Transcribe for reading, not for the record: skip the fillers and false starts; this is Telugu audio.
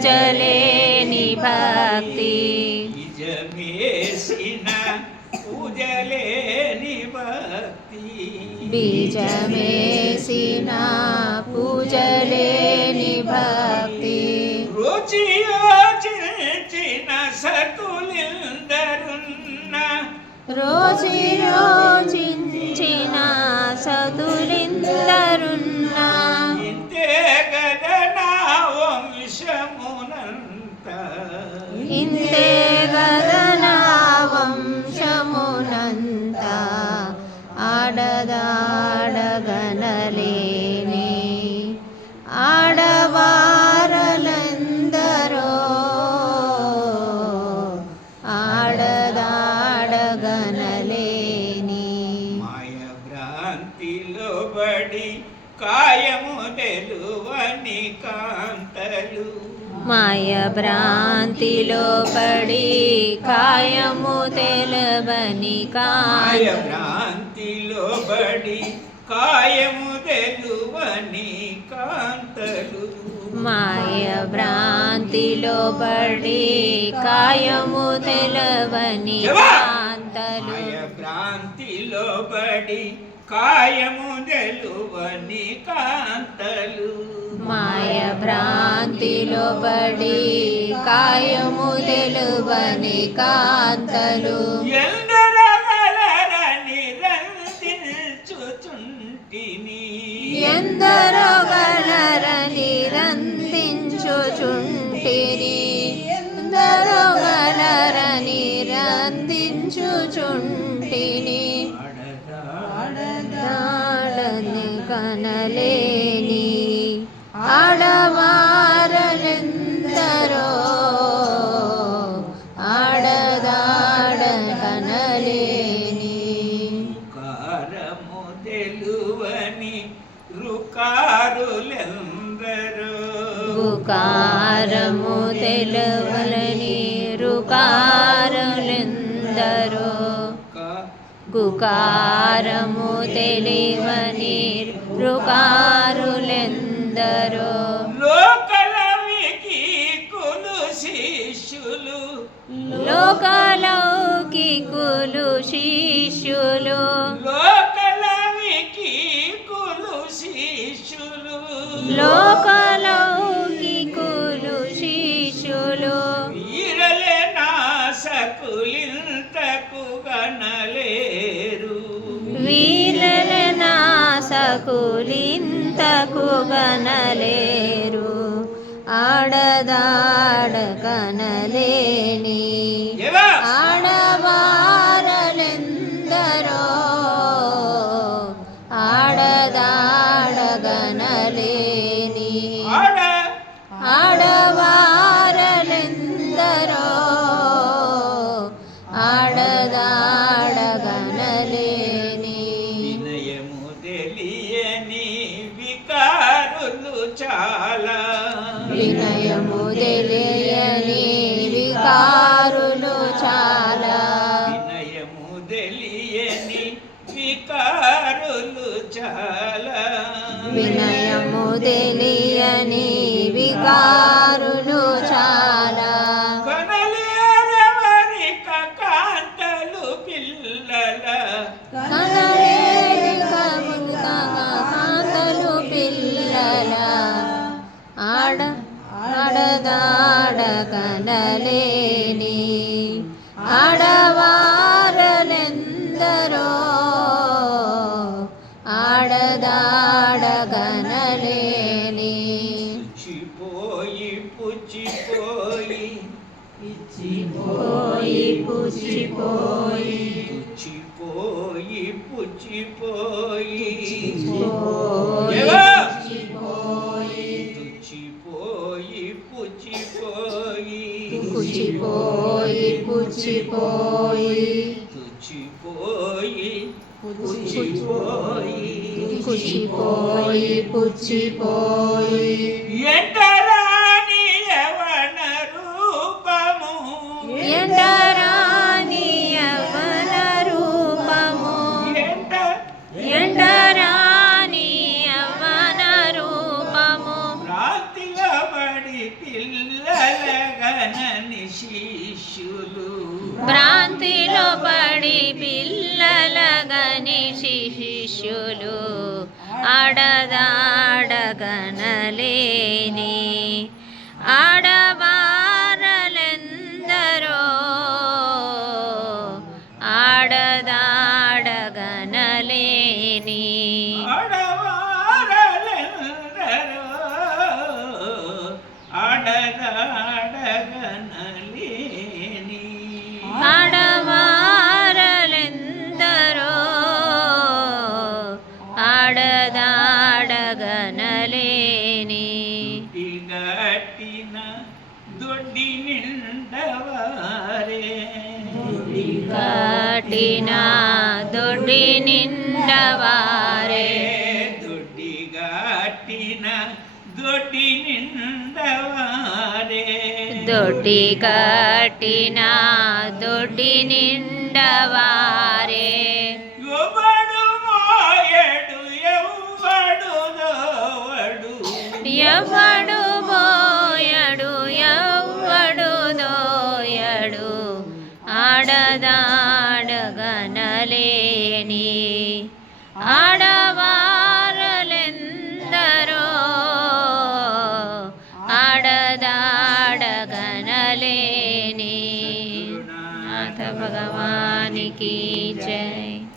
పూజలేని భక్తి బీజమేసిన పూజలేని భక్తి బీజమేసిన పూజలేని భక్తి రుచి యోచించిన సతులిందరున్న రోజు యోచించిన సతులిందరున్నా ఇంతే గదనా వంశమునంత ఇంతే గదనా వంశమునంత ఆడదాడగనలేని ఆడవారలందరో ఆడదాడగనలేని మాయ భ్రాంతిలో బడి కాయము తెలువని కాంతలు మాయ భ్రాంతిలో పడి కాయము తెలవని మాయ భ్రాంతిలో బడి కాయము తెలువని కాంతలు మాయ భ్రాంతిలో పడి కాయము తెలవని కాంతలు మాయ భ్రాంతిలో బడి కాయము తెలువని కాంతలు మాయ భ్రాంతిలో పడి కాయము తెలువని కాంతలు ఎందరగలరని రందించుచుంటిని ఎందరో గలరని రందించుచుంటిని ఎందరో గలరని రందించుచుంటిని ఆడదాడని కనలేని ఆడవారలెందరో ఆడదాడ కనలేని కారము తెలువని రుకారులెందరో గుకారము తెలువలని రుకారులెందరో గుకారము తెలివని రుకారులెందరో లోకలవికి కులు శిష్యులు లోకలౌకికులు శిష్యులు లోకలవికి కులు శిష్యులు లోకలౌకికులు శిష్యులు వీరలే నాసకులింతకు గనలేరు వీరల నాసకులింతకు గనలేరు ఆడదాడ కనలేని ఆడవారలెందరో ఆడదాడగనలేని ఆడవారలెందరో ఆడదాడగనలేని వినయము తెలియని వికారులు చాలా వినయము తెలియని వికారులు చాలా వినయము తెలియని వికారులు చాలా వినయము తెలియని వికారులు చాలా కనలేరవరిక కాంతలు పిల్లల కనలేని కాంతలు పిల్లల ఆడదాడ కనలేని ఆడవారలెందరో ఆడదాడగనలేని పుచ్చిపోయి పుచ్చిపోయి ఇచ్చిపోయి పుచ్చిపోయి పుచ్చిపోయి పుచ్చిపోయి పుచ్చిపోయి పుచ్చిపోయి పుచ్చిపోయి పుచ్చిపోయి పుచ్చిపోయి పుచ్చిపోయి పుచ్చిపోయి పుచ్చిపోయి ఎంటరాని యవన రూపము ఎంటరాని యవన రూపము ఎంటరాని యవన రూపము భ్రాంతిలో పడి పిల్లలగనని శిష్యులు భ్రాంతిలో పడి పిల్లలగని శిష్యులు ఆడదాడగనలేని ఆడవారలెందరో ఆడదాడగనలేని ఆడవారలెందరో ఆడదాడగనలేని ఆడవారలెందరో ఆడదాడగనలేని గట్టిన దొడ్డి నిండవారే కట్టిన దొడ్డి నిండవారే దొడ్డి గట్టిన దొడ్డి నిండవారే దొడ్డి కట్టిన దొడ్డి నిండవారే ఎవడు మోయడు ఎవడు దోవడు ఎవడు బోయడు ఎవడు దోయడు ఆడదాడగనలేని ఆడవారలెందరో ఆడదాడగనలేని నాథ భగవానికి జై.